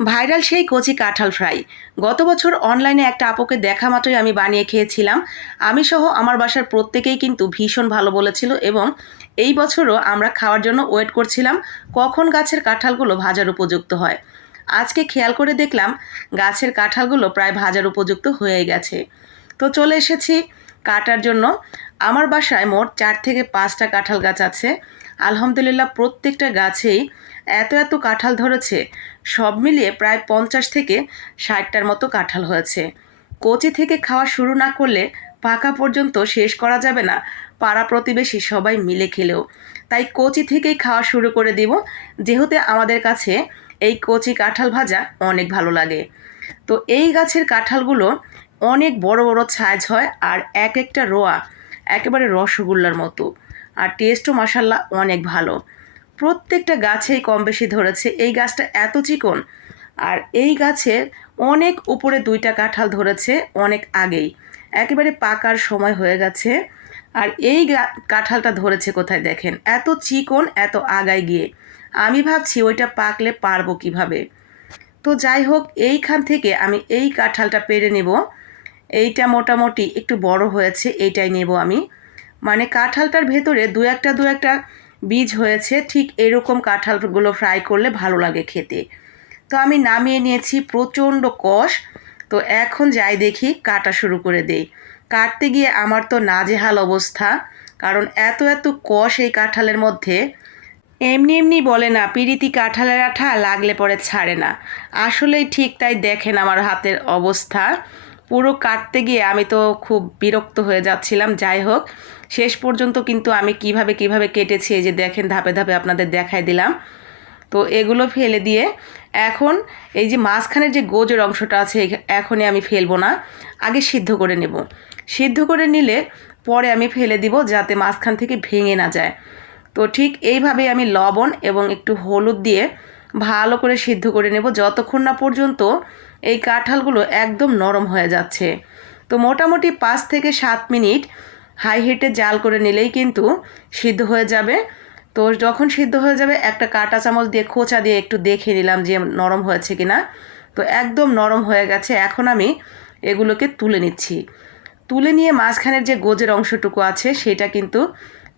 Viral সেই কচি কাঁঠাল ফ্রাই। গত বছর অনলাইনে একটা আপুকে দেখা মাত্রই আমি বানিয়ে খেয়েছিলাম। আমি সহ আমার বাসার প্রত্যেকেই কিন্তু ভীষণ ভালো বলেছিল এবং এই বছরও আমরা খাওয়ার জন্য ওয়েট করছিলাম কখন গাছের কাঁঠালগুলো ভাজার উপযুক্ত হয়। আজকে খেয়াল করে দেখলাম গাছের কাঁঠালগুলো প্রায় ভাজার উপযুক্ত হয়ে গেছে। তো চলে এসেছি কাটার জন্য। আমার বাসায় মোট চার থেকে পাঁচটা কাঁঠাল গাছ আছে। আলহামদুলিল্লাহ প্রত্যেকটা গাছেই এত এত কাঁঠাল ধরেছে। সব মিলিয়ে প্রায় পঞ্চাশ থেকে ষাটটার মতো কাঁঠাল হয়েছে। কচি থেকে খাওয়া শুরু না করলে পাকা পর্যন্ত শেষ করা যাবে না। পাড়া প্রতিবেশী সবাই মিলে খেলেও। তাই কচি থেকেই খাওয়া শুরু করে দিব। যেহেতু আমাদের কাছে এই কচি কাঁঠাল ভাজা অনেক ভালো লাগে। তো এই গাছের কাঁঠালগুলো অনেক বড় বড় সাইজ হয় আর এক একটা রোয়া একেবারে রসগোল্লার মতো। আর টেস্টও মাসাল্লাহ অনেক ভালো। প্রত্যেকটা গাছেই কম বেশি ধরেছে। এই গাছটা এত চিকন। আর এই গাছে অনেক উপরে দুইটা কাঁঠাল ধরেছে অনেক আগেই। একেবারে পাকার সময় হয়ে গেছে। আর এই কাঁঠালটা ধরেছে কোথায় দেখেন? এত চিকন, এত আগায় গিয়ে। আমি ভাবছি ওইটা পাকলে পারব কীভাবে? তো যাই হোক, এইখান থেকে আমি এই কাঁঠালটা পেরে নেব। এইটা মোটামুটি একটু বড় হয়েছে, এইটাই নেব আমি। মানে কাঁঠালটার ভেতরে দু একটা দু একটা বীজ হয়েছে, ঠিক এরকম কাঁঠালগুলো ফ্রাই করলে ভালো লাগে খেতে। তো আমি নামিয়ে নিয়েছি প্রচণ্ড কষ। তো এখন যাই দেখি কাটা শুরু করে দেই। কাটতে গিয়ে আমার তো নাজেহাল অবস্থা, কারণ এত এত কষ এই কাঁঠালের মধ্যে। এমনি এমনি বলে না, পিরিতি কাঁঠালের আঠা লাগলে পরে ছাড়ে না। আসলেই ঠিক তাই দেখেন আমার হাতের অবস্থা। পুরো কাটতে গিয়ে আমি তো খুব বিরক্ত হয়ে যাচ্ছিলাম, যাই হোক। শেষ পর্যন্ত কিন্তু আমি কীভাবে কীভাবে কেটেছি, এই যে দেখেন ধাপে ধাপে আপনাদের দেখাই দিলাম। তো এগুলো ফেলে দিয়ে এখন এই যে মাঝখানের যে গোজের অংশটা আছে এখনই আমি ফেলব না। আগে সিদ্ধ করে নেব। সিদ্ধ করে নিলে পরে আমি ফেলে দিব যাতে মাঝখান থেকে ভেঙে না যায়। তো ঠিক এইভাবেই আমি লবণ এবং একটু হলুদ দিয়ে ভালো করে সিদ্ধ করে নেব। যতক্ষণ না পর্যন্ত এই কাঁঠালগুলো একদম নরম হয়ে যাচ্ছে। তো মোটামুটি পাঁচ থেকে সাত মিনিট হাই হিটে জাল করে নিলেই কিন্তু সিদ্ধ হয়ে যাবে। তো যখন সিদ্ধ হয়ে যাবে, একটা কাঁটা চামচ দিয়ে খোঁচা দিয়ে একটু দেখে নিলাম যে নরম হয়েছে কি না তো একদম নরম হয়ে গেছে। এখন আমি এগুলোকে তুলে নিচ্ছি। তুলে নিয়ে মাঝখানের যে গোজের অংশটুকু আছে, সেটা কিন্তু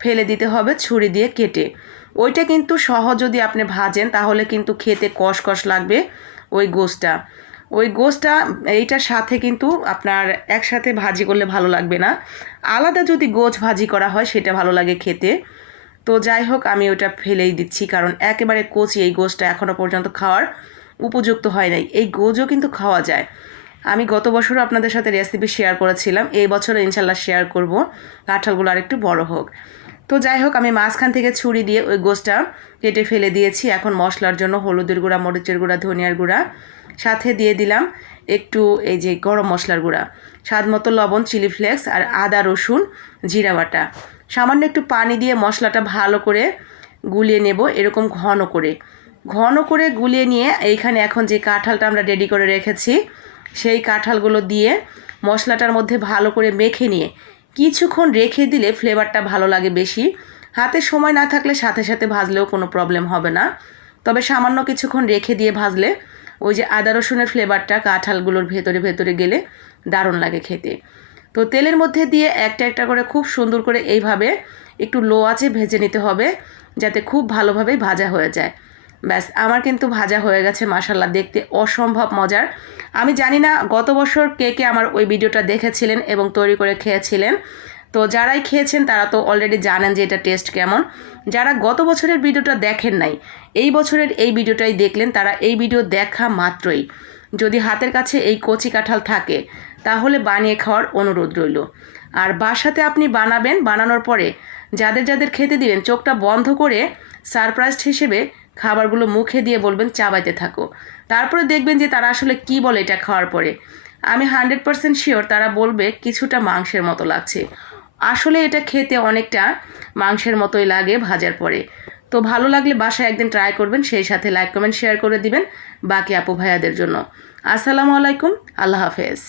ফেলে দিতে হবে ছুরি দিয়ে কেটে। ওইটা কিন্তু সহ যদি আপনি ভাজেন, তাহলে কিন্তু খেতে কষ কষ লাগবে ওই গোসটা ওই গোসটা এইটার সাথে কিন্তু আপনার একসাথে ভাজি করলে ভালো লাগবে না। আলাদা যদি গোছ ভাজি করা হয়, সেটা ভালো লাগে খেতে। তো যাই হোক, আমি ওটা ফেলেই দিচ্ছি, কারণ একেবারে কচি এই গোছটা এখনও পর্যন্ত খাওয়ার উপযুক্ত হয় নাই। এই গোজও কিন্তু খাওয়া যায়। আমি গত বছরও আপনাদের সাথে রেসিপি শেয়ার করেছিলাম, এই বছরও ইনশাল্লাহ শেয়ার করব। কাঁঠালগুলো আর একটু বড় হোক। তো যাই হোক, আমি মাঝখান থেকে ছুরি দিয়ে ওই গোছটা কেটে ফেলে দিয়েছি। এখন মশলার জন্য হলুদের গুঁড়া, মরিচের গুঁড়া, ধনিয়ার গুঁড়া সাথে দিয়ে দিলাম একটু এই যে গরম মশলার গুঁড়া। স্বাদ মতো লবণ, চিলি ফ্লেক্স আর আদা, রসুন, জিরা বাটা। সামান্য একটু পানি দিয়ে মশলাটা ভালো করে গুলিয়ে নেব এরকম ঘন করে। ঘন করে গুলিয়ে নিয়ে এইখানে এখন যে কাঁঠালটা আমরা রেডি করে রেখেছি, সেই কাঁঠালগুলো দিয়ে মশলাটার মধ্যে ভালো করে মেখে নিয়ে কিছুক্ষণ রেখে দিলে ফ্লেভারটা ভালো লাগে বেশি। হাতে সময় না থাকলে সাথে সাথে ভাজলেও কোনো প্রবলেম হবে না। তবে সামান্য কিছুক্ষণ রেখে দিয়ে ভাজলে ওই যে আদা রসুনের ফ্লেভারটা কাঁঠালগুলোর ভেতরে ভেতরে গেলে দারুণ লাগে খেতে। তো তেলের মধ্যে দিয়ে একটা একটা করে খুব সুন্দর করে এইভাবে একটু লো আছে ভেজে নিতে হবে, যাতে খুব ভালোভাবেই ভাজা হয়ে যায়। ব্যাস, আমার কিন্তু ভাজা হয়ে গেছে মাসাল্লাহ দেখতে অসম্ভব মজার। আমি জানি না গত বছর কে কে আমার ওই ভিডিওটা দেখেছিলেন এবং তৈরি করে খেয়েছিলেন। তো যারাই খেয়েছেন, তারা তো অলরেডি জানেন যে এটা টেস্ট কেমন। যারা গত বছরের ভিডিওটা দেখেন নাই, এই বছরের এই ভিডিওটাই দেখলেন, তারা এই ভিডিও দেখা মাত্রই। যদি হাতের কাছে এই কচি কাঁঠাল থাকে, তাহলে বানিয়ে খাওয়ার অনুরোধ রইল। আর বাসাতে আপনি বানাবেন, বানানোর পরে যাদের যাদের খেতে দিবেন, চোখটা বন্ধ করে সারপ্রাইজ হিসেবে খাবারগুলো মুখে দিয়ে বলবেন, চাবাইতে থাকো। তারপরে দেখবেন যে তারা আসলে কি বলে এটা খাওয়ার পরে। আমি হান্ড্রেড পারসেন্ট শিওর তারা বলবে, কিছুটা মাংসের মতো লাগছে। আসলে এটা খেতে অনেকটা মাংসের মতোই লাগে ভাজার পরে। তো ভালো লাগলে বাসায় একদিন ট্রাই করবেন, সেই সাথে লাইক কমেন্ট শেয়ার করে দিবেন বাকি আপু ভাইয়াদের জন্য। আসসালামু আলাইকুম, আল্লাহ হাফেজ।